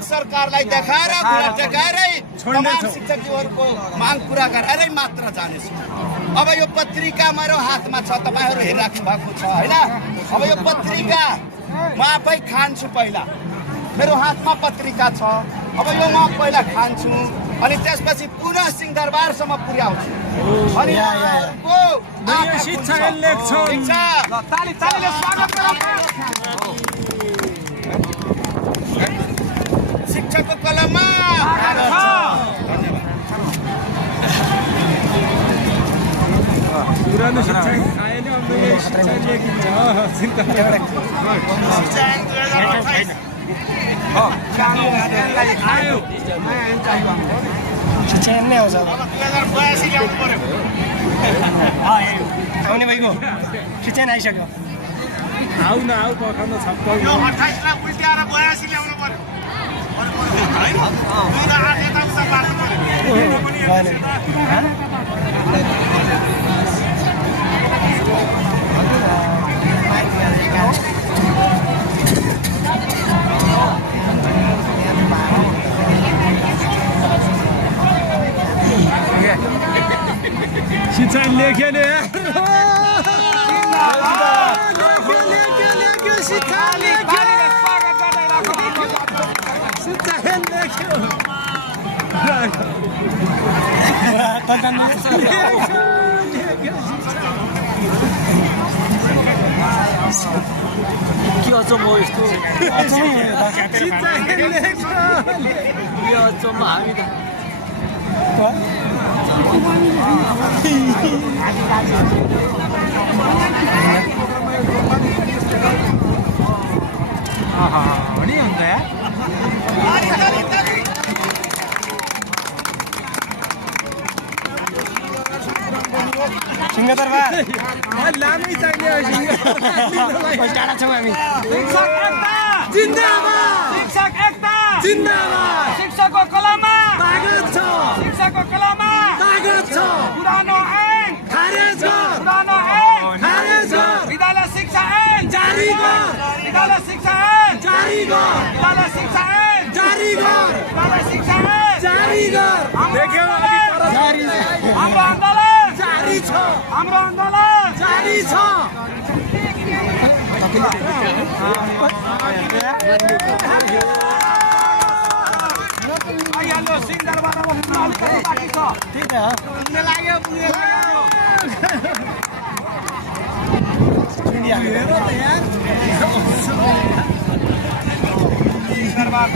आज सरकारलाई देखाएर कुरा टेकाएरै तमाम शिक्षकजीहरूको माग पुरा गरेरै मात्र जानेछु। अब यो पत्रिका मेरो हातमा छ, तपाईहरु हेरिराख्नु भएको छ हैन। अब यो पत्रिका म आफै खान्छु, पहिला मेरो हातमा पत्रिका छ। अब यो म पहिला खान्छु अनि त्यसपछि पुनः सिंहदरबारसम्म पुर्याउँछु अनि शिक्षा लेख्छ। तालीले स्वागत गरौँ। शिक्षकको कलममा पुरानो शिक्षा आएन, अब नयाँ शिक्षा लेखिन्छ। चिन्ता शिक्षा नै आउँछ आउने भइगयो। शिक्षा आइसक्यो। आऊ न आऊ पखाउन छप्प 28 लाख उल्ट्याएर 82 ल्याउनु पर्यो। शिक्षा लेख्यो नि शिक्षा लेख्यो। के अचम्म हो यस्तो? अचम्म हामी त सिंहदरबार लामै चाहिने टाढा छौँ हामी। शिक्षक एकता जिन्दाबाद, शिक्षक एकता जिन्दाबाद, शिक्षकको कलममा तागत छ, शिक्षकको कलममा तागत छ, पुरानो ऐन खारेज गर, पुरानो ऐन खारेज गर, विद्यालय शिक्षा ऐन जारी गर, विद्यालय शिक्षा ऐन जारी गर, विद्यालय शिक्षा ऐन जारी गर, विद्यालय शिक्षा ऐन जारी गर। देख्यौ अघि पर जारी हाम्रो आन्दोलन जारी छ, हाम्रो आन्दोलन जारी छ। आइहाल्यो सिंहदरबारमा पुग्न अलिकति बाँकी छ। ठीक है। पुग्न लाग्यो हेर त यार। सिंहदरबार